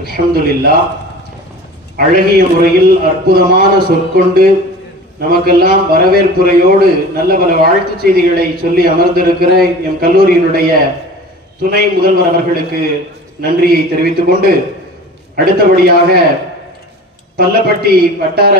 அலமதுல்லா அழகிய முறையில் அற்புதமான சொற்கொண்டு நமக்கெல்லாம் வரவேற்புரையோடு நல்ல பல வாழ்த்துச் செய்திகளை சொல்லி அமர்ந்திருக்கிற எம் கல்லூரியினுடைய துணை முதல்வர் அவர்களுக்கு நன்றியை தெரிவித்துக் கொண்டு அடுத்தபடியாக பல்லப்பட்டி வட்டார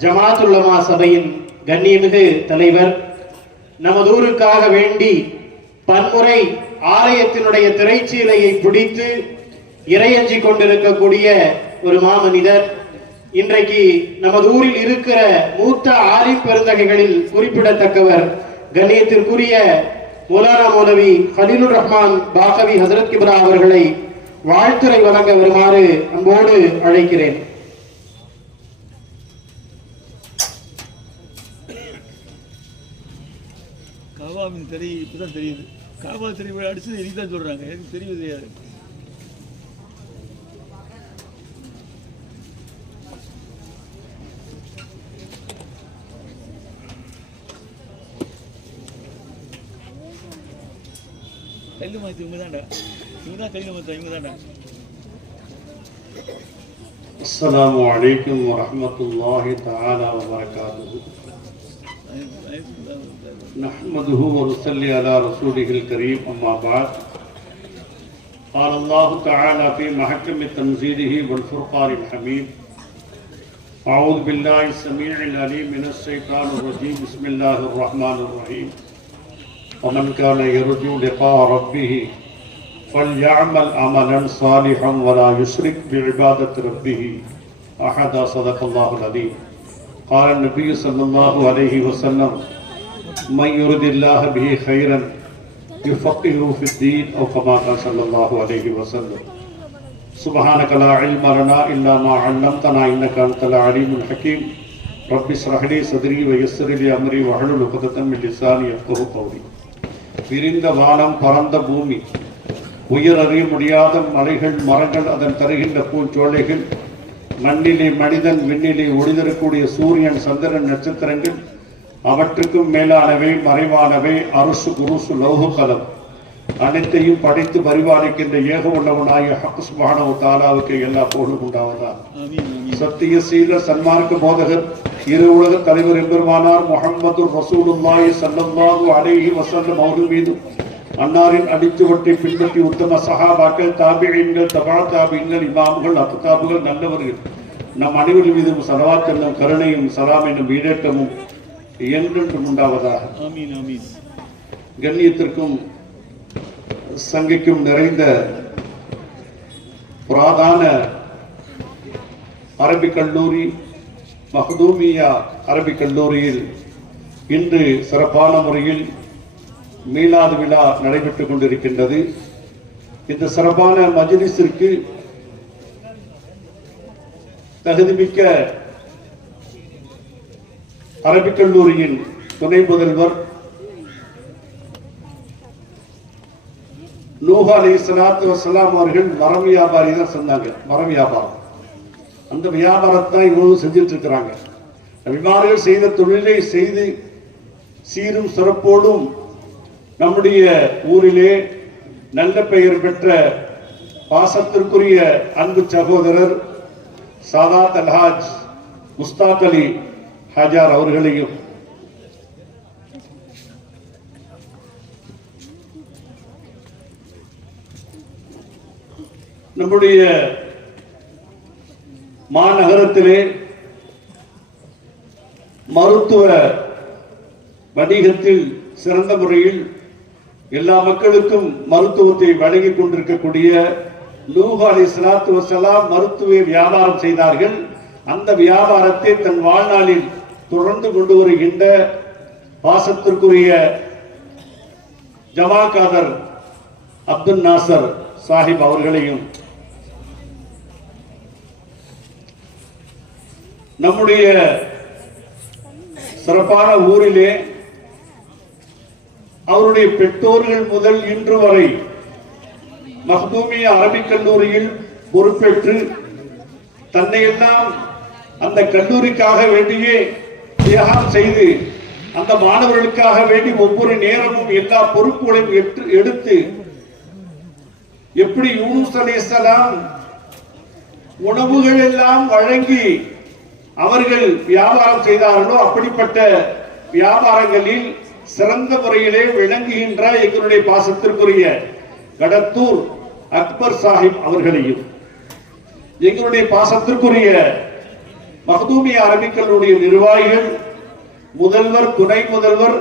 ஜமாத்துல்லமா சபையின் கண்ணியமிகு தலைவர் நமது ஊருக்காக வேண்டி பன்முறை ஆலயத்தினுடைய திரைச்சீலையை பிடித்து இறையஞ்சி கொண்டிருக்கக்கூடிய ஒரு மாமனிதர். இன்றைக்கு நமது ஊரில் இருக்கிற மூத்த ஆலிம் பெருந்தகைகளில் குறிப்பிடத்தக்கவர் கண்ணியத்திற்குரிய மௌலானா மௌலவி ஹலீலுர் ரஹ்மான் பாகவி ஹசரத் கிப்ரா அவர்களை வாழ்த்துரை வழங்க வருமாறு அன்போடு அழைக்கிறேன். காவாவின் தெரிய இப்பதான் தெரியுது. காவா திரை அடிச்சது எனக்கு தான் சொல்றாங்க. எனக்கு தெரியவே தெரியாது கல்லு மாத்தி இவங்க தான்டா இவங்க தான் கல்லு மாத்தா இவங்க தான்டா السلام عليكم ورحمة الله تعالى وبركاته نحمده ونصلي على رسوله الكريم أما بعد قال الله تعالى في محكم تنزيله والفرقان الحميد أعوذ بالله السميع العليم من الشيطان الرجيم بسم الله الرحمن الرحيم ومن كان يرجو لقاء ربه فليعمل عملا صالحا ولا يشرك بعبادة ربه أحدا صدق الله العظيم. قال النبي صلى الله عليه وسلم من يرد الله به خيرا يفقهه في الدين أو كما قال صلى الله عليه وسلم. سبحانك لا علم لنا إلا ما علمتنا إنك أنت العليم الحكيم. رب اشرح لي صدري ويسر لي أمري واحلل عقدة من لساني يفقهوا قولي. விரிந்த வானம் பரந்த பூமி. உயிர் அறிய முடியாத மலைகள் மரங்கள் அதன் தருகின்ற பூஞ்சோலைகள். மண்ணிலே மனிதன் விண்ணிலே ஒளிதரக்கூடிய சூரியன் சந்திரன் நட்சத்திரங்கள். அவற்றுக்கும் மேலானவை மறைவானவை அரசு குருசு லௌககலம் அனைத்தையும் படைத்து பரிபாலிக்கின்ற ஏக உள்ளவனாய ஹக்கு சுபானவு தாலாவுக்கு எல்லா புகழும் உண்டாவதா சத்திய சீல சன்மார்க்க போதகர் இரு உலக தலைவர் எம்பெருமானார் முகம்மது ரசூலுல்லாஹி ஸல்லல்லாஹு அலைஹி வஸல்லம் அவர்கள் மீதும் அன்னாரின் அடிச்சுவட்டை பின்பற்றி உத்தம சஹாபாக்கள் தாபியீன்கள் தபா தாபியங்கள் இமாம்கள் அத்தாபுகள் நல்லவர்கள் நம் அனைவரின் மீதும் சலவாத் என்னும் கருணையும் சலாம் என்னும் ஈடேற்றமும் என்றென்றும் உண்டாவதாக. கண்ணியத்திற்கும் சங்கைக்கும் நிறைந்த புராதான அரபிக் கல்லூரி மஹதூமியா அரபிக் கல்லூரியில் இன்று சிறப்பான முறையில் மீலாது விழா நடைபெற்றுக் கொண்டிருக்கின்றது. இந்த சிறப்பான மஜ்லிஸிற்கு தகுதிமிக்க அரபிக் கல்லூரியின் துணை முதல்வர் நூஹா அலி சலாத்து வசலாம் அவர்கள் மரம் வியாபாரி தான் சொன்னாங்க. மரம் வியாபாரம். அந்த வியாபாரத்தை இவ்வளவு இவங்களும் செஞ்சுட்டு இருக்கிறாங்க விமானிகள் செய்த தொழிலை செய்து சீரும் சிறப்போடும் நம்முடைய ஊரிலே நல்ல பெயர் பெற்ற பாசத்திற்குரிய அன்பு சகோதரர் சாதாத் அல்ஹாஜ் முஸ்தாக் அலி ஹாஜார் அவர்களையும். நம்முடைய மாநகரத்திலே மருத்துவ வணிகத்தில் சிறந்த முறையில் எல்லா மக்களுக்கும் மருத்துவத்தை வழங்கிக் கொண்டிருக்கக்கூடிய லூஹா அலி சலாத்து வசலாம் மருத்துவ வியாபாரம் செய்தார்கள். அந்த வியாபாரத்தை தன் வாழ்நாளில் தொடர்ந்து கொண்டு வருகின்ற பாசத்திற்குரிய ஜமாகாதர் அப்துல் நாசர் சாஹிப் அவர்களையும் நம்முடைய சிறப்பான ஊரிலே அவருடைய பெற்றோர்கள் முதல் இன்று வரை மஹ்தூமிய அரபிக் கல்லூரியில் பொறுப்பேற்று தன்னையெல்லாம் அந்த கல்லூரிக்காக வேண்டியே தியாகம் செய்து அந்த மாணவர்களுக்காக வேண்டி ஒவ்வொரு நேரமும் எல்லா பொறுப்புகளையும் எடுத்து எப்படி யூனுஸ் அலைஹிஸ்ஸலாம் உணவுகள் எல்லாம் வழங்கி அவர்கள் வியாபாரம் செய்தார்களோ அப்படிப்பட்ட வியாபாரங்களில் சிறந்த முறையிலே விளங்குகின்ற எங்களுடைய பாசத்திற்குரிய கடத்தூர் அக்பர் சாஹிப் அவர்களையும் எங்களுடைய பாசத்திற்குரிய மஹதூமிய அரபிக்களுடைய நிர்வாகிகள் முதல்வர் துணை முதல்வர்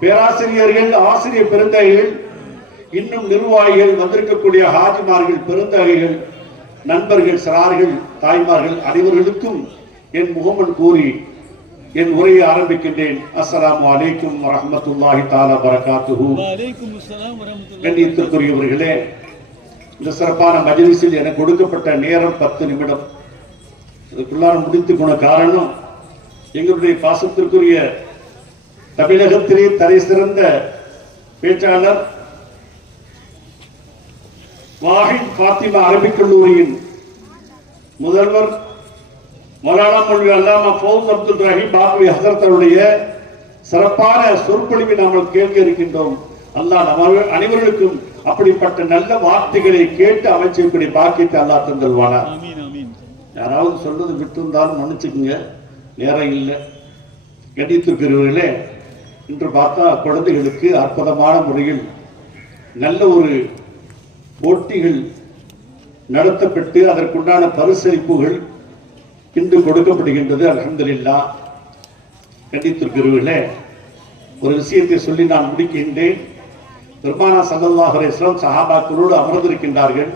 பேராசிரியர்கள் ஆசிரியர் பெருந்தகைகள் இன்னும் நிர்வாகிகள் வந்திருக்கக்கூடிய ஹாஜிமார்கள் பெருந்தகைகள் நண்பர்கள் சிறார்கள் தாய்மார்கள் அனைவர்களுக்கும் என் முகமன் கூறி என் உரையை ஆரம்பிக்கின்றேன். பரகாத்துஹு. வலைக்கும் வரமத்துல்லாஹி கண்ணியத்திற்குரியவர்களே இந்த சிறப்பான மஜ்லிஸில் எனக்கு கொடுக்கப்பட்ட நேரம் பத்து நிமிடம். இதுக்குள்ளார முடித்துக் போன காரணம் எங்களுடைய பாசத்திற்குரிய தமிழகத்திலே தலை சிறந்த பேச்சாளர் வாஹித் பாத்திமா அரபிக் கல்லூரியின் முதல்வர் மௌலானா மொழி அல்லாமா ஃபௌஸ் அப்துல் ரஹீம் பாபு ஹசரத் அவருடைய சிறப்பான சொற்பொழிவை நாம் கேட்க இருக்கின்றோம். அல்லாஹ் நம்ம அனைவர்களுக்கும் அப்படிப்பட்ட நல்ல வார்த்தைகளை கேட்டு அமைச்சக்கூடிய பாக்கியத்தை அல்லாஹ் தந்தல்வானா யாராவது சொல்றது விட்டிருந்தாலும் மன்னிச்சுக்குங்க. நேரம் இல்லை. கண்டித்திருக்கிறவர்களே இன்று பார்த்தா குழந்தைகளுக்கு அற்புதமான முறையில் நல்ல ஒரு போட்டிகள் நடத்தப்பட்டு அதற்குண்டான பரிசளிப்புகள் இன்று கொடுக்கப்படுகின்றது அலமதுல்லா கண்டித்திருக்கிறவர்களே ஒரு விஷயத்தை சொல்லி நான் முடிக்கின்றேன். பெருமானா சல்லல்லாஹு சஹாபாக்களோடு அமர்ந்திருக்கின்றார்கள்.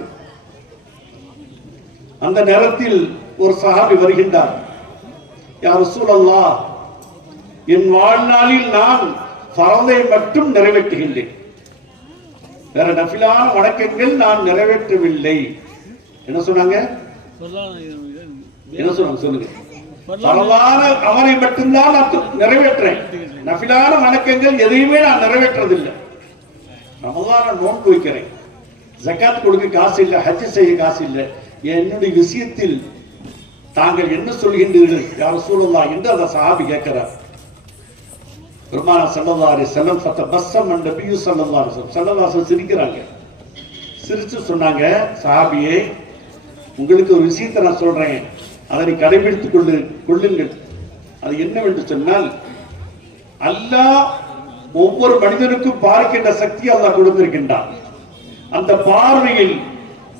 அந்த நேரத்தில் ஒரு சஹாபி வருகின்றார். யார் சூழல்லா என் வாழ்நாளில் நான் பரந்தை மட்டும் நிறைவேற்றுகின்றேன். வேற நஃபிலான வணக்கங்கள் நான் நிறைவேற்றவில்லை. என்ன சொன்னாங்க? என்ன சொன்னாங்க சொல்லுங்க. பரவான அவனை மட்டும்தான் நான் நிறைவேற்றேன் நஃபிலான வணக்கங்கள் எதையுமே நான் நிறைவேற்றதில்லை ரமலான நோன்பு வைக்கிறேன். ஜகாத் கொடுக்க காசு இல்லை ஹஜ் செய்ய காசு இல்லை. என்னுடைய விஷயத்தில் தாங்கள் என்ன சொல்கின்றீர்கள்? யார் சூழலாம் என்று அந்த சஹாபி கேட்கிறார். பெருமானா சல்லல்லாரி செல்லம் சத்த பஸ்ஸம் அண்ட் பியூ சல்லல்லாரி சல்லல்லாசம் சிரிக்கிறாங்க. சிரிச்சு சொன்னாங்க சஹாபியே உங்களுக்கு ஒரு விஷயத்தை நான் சொல்றேன். அதனை கடைபிடித்துக் கொள்ளு கொள்ளுங்கள். அது என்னவென்று சொன்னால் அல்லாஹ் ஒவ்வொரு மனிதனுக்கும் பார்க்கின்ற சக்தி அல்லாஹ் கொடுத்திருக்கின்றான். அந்த பார்வையில்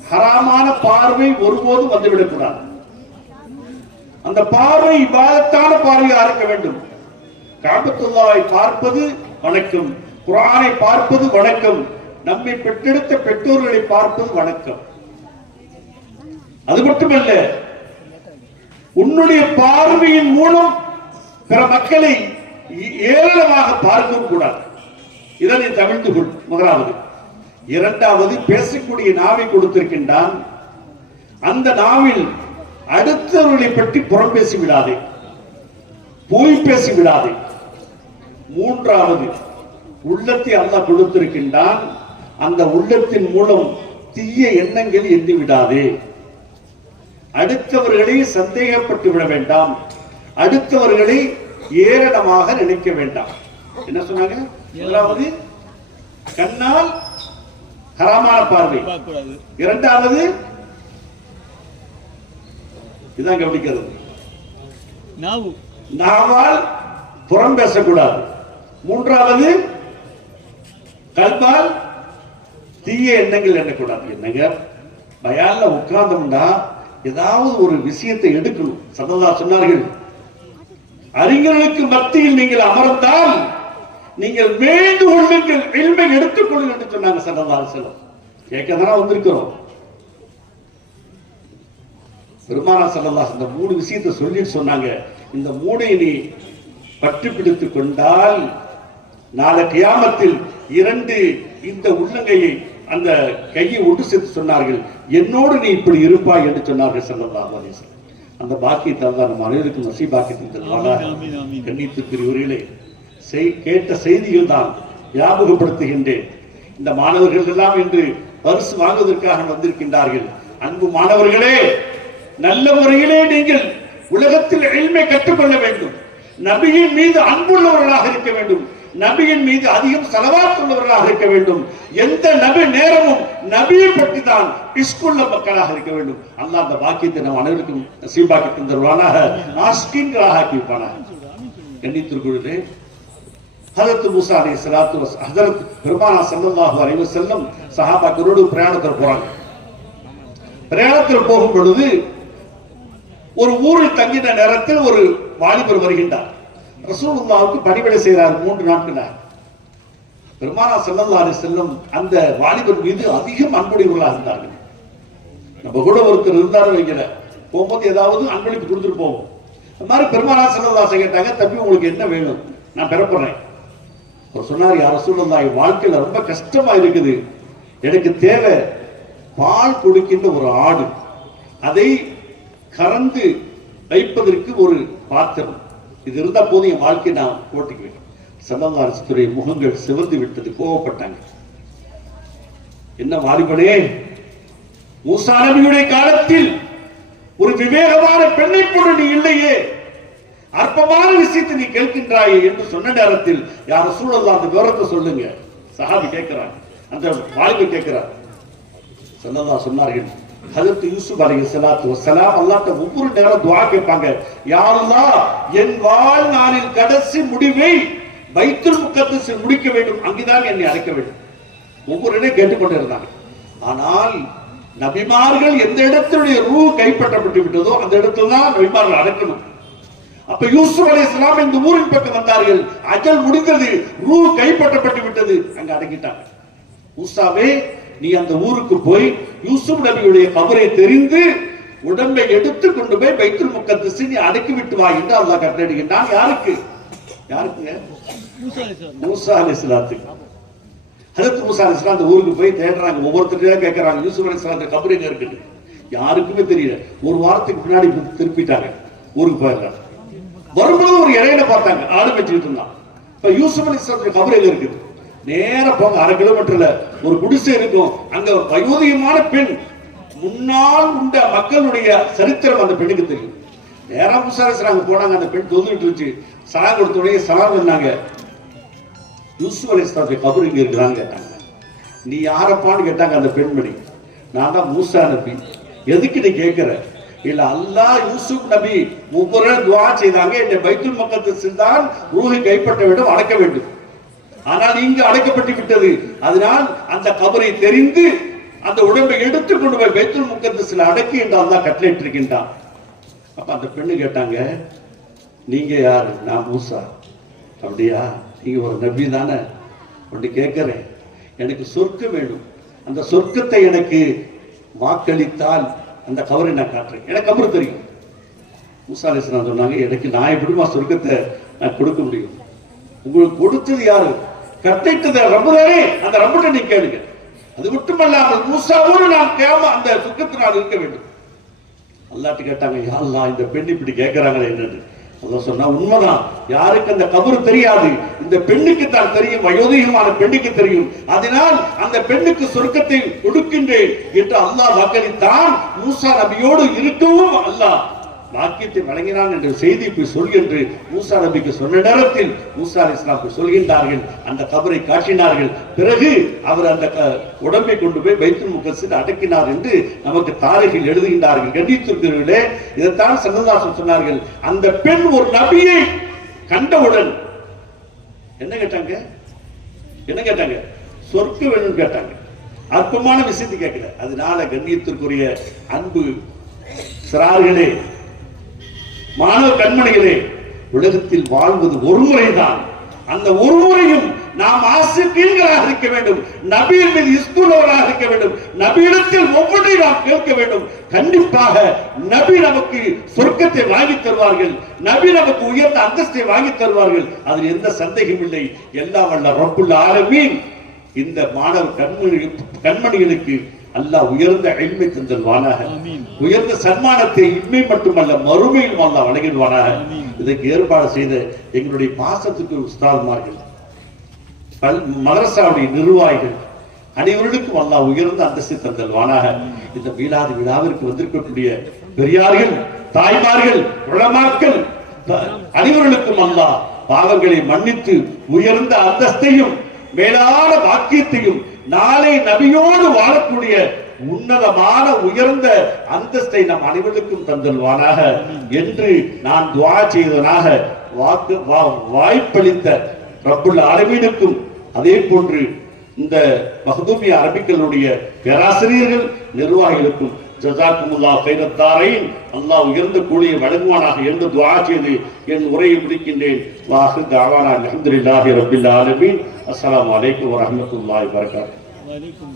ஹராமான பார்வை ஒருபோதும் வந்துவிடக்கூடாது. அந்த பார்வை இவ்வாதத்தான பார்வையாக இருக்க வேண்டும். காபத்துல்லாவை பார்ப்பது வணக்கம். குரானை பார்ப்பது வணக்கம். நம்மை பெற்றெடுத்த பெற்றோர்களை பார்ப்பது வணக்கம். அது மட்டுமல்ல உன்னுடைய பார்வையின் மூலம் பிற மக்களை ஏ- ஏளனமாக பார்க்கவும் கூடாது. இதனை தமிழ்ந்து கொள். முதலாவது இரண்டாவது பேசக்கூடிய நாவை கொடுத்திருக்கின்றான். அந்த நாவில் அடுத்தவர்களை பற்றி புறம் பேசி விடாதே. போய் பேசி விடாதே. மூன்றாவது உள்ளத்தை அல்ல கொடுத்திருக்கின்றான். அந்த உள்ளத்தின் மூலம் தீய எண்ணங்கள் எண்ணி விடாதே. அடுத்தவர்களை சந்தேகப்பட்டு விட வேண்டாம். அடுத்தவர்களை ஏளனமாக நினைக்க வேண்டாம். என்ன சொன்னாங்க? முதலாவது கண்ணால் ஹராமான பார்வை. இரண்டாவது இதான் கவனிக்கிறது. நாவு. நாவால் புறம் பேசக்கூடாது. மூன்றாவது கல்வால் தீய எண்ணங்கள் எண்ணக்கூடாது. என்னங்க? பயான்ல உட்கார்ந்தோம்னா ஏதாவது ஒரு விஷயத்தை எடுக்கணும். சததா சொன்னார்கள். அறிஞர்களுக்கு மத்தியில் நீங்கள் அமர்ந்தால் நீங்கள் மேய்ந்து கொள்ளுங்கள் எல்மை எடுத்துக் கொள்ளுங்கள் என்று சொன்னாங்க சததா செல்லம் கேட்க வந்திருக்கிறோம். பெருமானா சல்லல்லாஹ் இந்த மூணு விஷயத்தை சொல்லிட்டு சொன்னாங்க. இந்த மூணை நீ பற்றி பிடித்துக் கொண்டால் நாளை கியாமத்தில் இரண்டு இந்த உள்ளங்கையை அந்த கையை ஒட்டு சேர்த்து சொன்னார்கள். என்னோடு நீ இப்படி இருப்பாய் என்று சொன்னார்கள் வஸல்லம். அந்த பாக்கியத்தை அல்லாஹ் நம்ம அனைவருக்கும் ஆமீன், ஆமீன். கண்ணியத்துக்குரியவர்களே செய் கேட்ட செய்திகள் தான் ஞாபகப்படுத்துகின்றேன். இந்த மாணவர்கள் எல்லாம் இன்று பரிசு வாங்குவதற்காக வந்திருக்கின்றார்கள். அன்பு மாணவர்களே நல்ல முறையிலே நீங்கள் உலகத்தில் எளிமை கற்றுக்கொள்ள வேண்டும். நபியின் மீது அன்புள்ளவர்களாக இருக்க வேண்டும். நபியின் மீது அதிகம் செலவாத்துள்ளவர்களாக இருக்க வேண்டும். எந்த நபி நேரமும் நபியை பற்றி தான் இஸ்குள்ள மக்களாக இருக்க வேண்டும். அல்லாஹ் அந்த பாக்கியத்தை நம் அனைவருக்கும் நசீபாக்கி தந்தருவானாக ஆஸ்கின்களாக ஆக்கியிருப்பானாக. எண்ணித்திருக்குள்ளே ஹதரத் மூசா அலி சலாத்து ஹதரத் பெருமானா செல்லமாக அறிவு செல்லும் சஹாபாக்களோடு பிரயாணத்தில் போறாங்க. பிரயாணத்தில் போகும் பொழுது ஒரு ஊரில் தங்கின நேரத்தில் ஒரு வாலிபர் வருகின்றார். ரசூலுல்லாவுக்கு பணிவிடை செய்கிறார் மூன்று நாட்களாக. பெருமானா செல்லல்லாறு செல்லும் அந்த வாலிபர் மீது அதிகம் அன்புடையவர்களாக இருந்தார்கள். நம்ம கூட ஒருத்தர் இருந்தாரு வைக்கல போகும்போது ஏதாவது அன்பளிப்பு கொடுத்துட்டு போவோம். இந்த மாதிரி பெருமானா ஸல்லல்லாஹு கேட்டாங்க தம்பி உங்களுக்கு என்ன வேணும்? நான் பெறப்படுறேன் அவர் சொன்னார் யார் ரசூலுல்லாஹி வாழ்க்கையில் ரொம்ப கஷ்டமா இருக்குது. எனக்கு தேவை பால் கொடுக்கின்ற ஒரு ஆடு. அதை கறந்து வைப்பதற்கு ஒரு பாத்திரம். இது இருந்தா போது என் வாழ்க்கையை நான் ஓட்டிக்குவேன். சம்பந்த அரசுத்துறை முகங்கள் சிவந்து விட்டது கோவப்பட்டாங்க. என்ன வாலிபனே மூசா நபியுடைய காலத்தில் ஒரு விவேகமான பெண்ணை போல நீ இல்லையே. அற்பமான விஷயத்தை நீ கேட்கின்றாயே என்று சொன்ன நேரத்தில் யார சூழல் அந்த விவரத்தை சொல்லுங்க. சஹாபி கேட்கிறார். அந்த வாலிபன் கேட்கிறார். சல்லல்லா சொன்னார்கள் ஹலத்து யூசுப் அலைஹி சலாத்து வசலாம் அல்லாட்ட ஒவ்வொரு நேரம் துவா கேட்பாங்க. யா என் வாழ்நாளின் கடைசி முடிவை பைத்துல் முகத்தஸில் முடிக்க வேண்டும். அங்குதான் என்னை அழைக்க வேண்டும். ஒவ்வொரு இடம் கேட்டுக்கொண்டு இருந்தாங்க. ஆனால் நபிமார்கள் எந்த இடத்தினுடைய ரூ கைப்பற்றப்பட்டு விட்டதோ அந்த இடத்துல தான் நபிமார்கள் அடக்கணும். அப்ப யூசுப் அலைஹிஸ்ஸலாம் இந்த ஊரின் பக்கம் வந்தார்கள். அஜல் முடிந்தது ரூ கைப்பற்றப்பட்டு விட்டது. அங்க அடங்கிட்டாங்க. மூசாவே நீ அந்த ஊருக்கு போய் யூசுப் நபியுடைய கபரை தெரிந்து உடம்பை எடுத்து கொண்டு போய் பைத்துல் முக்கத்து நீ அடக்கி விட்டு வா என்று அல்லா கட்டளையிடுகின்றான். யாருக்கு? யாருக்குங்க மூசா அலி இஸ்லாத்துக்கு அலைஹிஸ்ஸலாத்துக்கு மூசா அலி இஸ்லாம் அந்த ஊருக்கு போய் தேடுறாங்க. ஒவ்வொருத்தரையா கேட்கறாங்க யூசுப் அலைஹிஸ்ஸலாம் கபர் எங்க இருக்குது யாருக்குமே தெரியல. ஒரு வாரத்துக்கு முன்னாடி திருப்பிட்டாங்க. ஊருக்கு போயிடுறாங்க. வரும்போது ஒரு இறையில பார்த்தாங்க. ஆடு வச்சுக்கிட்டு இருந்தான். இப்ப யூசுப் அலைஹிஸ்ஸலாத்துடைய கபர் எங்க இருக்குது நேரம் போங்க அரை கிலோமீட்டர்ல ஒரு குடிசை இருக்கும். அங்க வயோதிகமான பெண். முன்னால் உண்ட மக்களுடைய சரித்திரம் அந்த பெண்ணுக்கு தெரியும். நேரம் முசாரிசர் போனாங்க அந்த பெண் தொந்துட்டு இருந்துச்சு. சலாம் கொடுத்த சலாம் பண்ணாங்க யூசுப் அலிஸ்லாத்துடைய கபர் இங்க இருக்கிறான்னு கேட்டாங்க. நீ யாரப்பான்னு கேட்டாங்க அந்த பெண்மணி. நான் தான் மூசா நபி. எதுக்கு நீ கேட்கிற? இல்ல அல்லாஹ் யூசுப் நபி ஒவ்வொரு துவா செய்தாங்க. என்னை பைத்துல் மக்கத்தில் தான் ரூஹை கைப்பற்ற வேண்டும் அடக்க வேண்டும். ஆனால் இங்கு அடைக்கப்பட்டு விட்டது. அதனால் அந்த கபரை தெரிந்து அந்த உடம்பை எடுத்து கொண்டு போய் பைத்துல் முக்கத்தில் அடக்கி என்று அல்லாஹ் கட்டளையிட்டிருக்கின்றான். அப்ப அந்த பெண்ணு கேட்டாங்க நீங்க யாரு? நான் மூசா. அப்படியா? நீங்க ஒரு நபி தானே? ஒன்று கேட்கிறேன். எனக்கு சொர்க்கம் வேணும் அந்த சொர்க்கத்தை எனக்கு வாக்களித்தால் அந்த கவரை நான் காட்டுறேன். எனக்கு கபரு தெரியும். மூசா சொன்னாங்க எனக்கு நான் எப்படிமா சொர்க்கத்தை நான் கொடுக்க முடியும்? உங்களுக்கு கொடுத்தது யாரு? கட்டிட்டது ரப்புதானே அந்த ரப்புட்ட நீ கேளுங்க. அது மட்டுமல்லாமல் மூசாவோடு நான் கேம அந்த சுக்கத்தினால் இருக்க வேண்டும். அல்லாட்டு கேட்டாங்க யா அல்லாஹ் இந்த பெண் இப்படி கேட்கறாங்களே என்னன்னு? அதான் சொன்னா உண்மைதான். யாருக்கு அந்த கபரு தெரியாது. இந்த பெண்ணுக்கு தான் தெரியும். வயோதிகமான பெண்ணுக்கு தெரியும். அதனால் அந்த பெண்ணுக்கு சொர்க்கத்தை கொடுக்கின்றேன். என்று அல்லாஹ் வாக்களித்தான் மூசா நபியோடு இருக்கவும் அல்லாஹ். வாக்கியத்தை வழங்கினான் என்ற செய்தி போய் சொல் என்று மூசா நபிக்கு சொன்ன நேரத்தில் மூசா அலி இஸ்லாம் சொல்கின்றார்கள். அந்த கபரை காட்டினார்கள். பிறகு அவர் அந்த க- உடம்பை கொண்டு போய் பைத்துல் முகசில் அடக்கினார் என்று நமக்கு தாரைகள் எழுதுகின்றார்கள். கண்டித்திருக்கிறவர்களே இதைத்தான் சன்னதாசன் சொன்னார்கள். அந்த பெண் ஒரு நபியை கண்டவுடன் என்ன கேட்டாங்க? என்ன கேட்டாங்க? சொர்க்க வேணும்னு கேட்டாங்க. அற்பமான விஷயத்தை கேட்கல. அதனால கண்ணியத்திற்குரிய அன்பு சிறார்களே மாணவ கண்மணிகளே உலகத்தில் வாழ்வது ஒரு முறைதான். அந்த ஒரு முறையும் நாம் ஆசிரியர்களாக இருக்க வேண்டும். நபியின் மீது இஸ்குள்ளவராக இருக்க வேண்டும். நபியிடத்தில் ஒவ்வொன்றையும் நாம் கேட்க வேண்டும். கண்டிப்பாக நபி நமக்கு சொர்க்கத்தை வாங்கி தருவார்கள். நபி நமக்கு உயர்ந்த அந்தஸ்தை வாங்கி தருவார்கள். அதில் எந்த சந்தேகம் இல்லை. எல்லாம் வல்ல ரப்புல் ஆலமீன். இந்த மாணவ கண்மணி கண்மணிகளுக்கு அல்லாஹ் உயர்ந்த எளிமை தந்தல்வானாக. உயர்ந்த சன்மானத்தை இன்மை மட்டுமல்ல மறுமையிலும் அல்லாஹ் வழங்கிடுவானாக. இதற்கு ஏற்பாடு செய்த எங்களுடைய பாசத்துக்கு உஸ்தாதுமார்கள் பல் மதரசாவுடைய நிர்வாகிகள் அனைவருக்கும் அல்லாஹ் உயர்ந்த அந்தஸ்து தந்தல்வானாக இந்த மீலாது விழாவிற்கு வந்திருக்கக்கூடிய பெரியார்கள் தாய்மார்கள் உளமாக்கள் அனைவர்களுக்கும் அல்லாஹ் பாவங்களை மன்னித்து உயர்ந்த அந்தஸ்தையும் மேலான வாக்கியத்தையும் நாளை நபியோடு வாழக்கூடிய உன்னதமான உயர்ந்த அந்தஸ்தை நம் அனைவருக்கும் தந்தல்வானாக என்று நான் துவா செய்தவனாக வாக்கு வா- வாய்ப்பளித்த ரப்புல் அரபீனுக்கும் அதே போன்று இந்த மஹதூமிய அரபிக்களுடைய பேராசிரியர்கள் நிர்வாகிகளுக்கும் ஜசாக்குமுல்லா சைனத்தாரையும் அல்லாஹ் உயர்ந்த கூலியை வழங்குவானாக என்று துவா செய்து என் உரையை முடிக்கின்றேன். வாசு தாவானா அலமதுல்லாஹி ரபில் ஆலமீன். அஸ்லாம் வலைக்கம் வரஹ்மத்துல்லாஹி வரகாத்து வலைக்கும்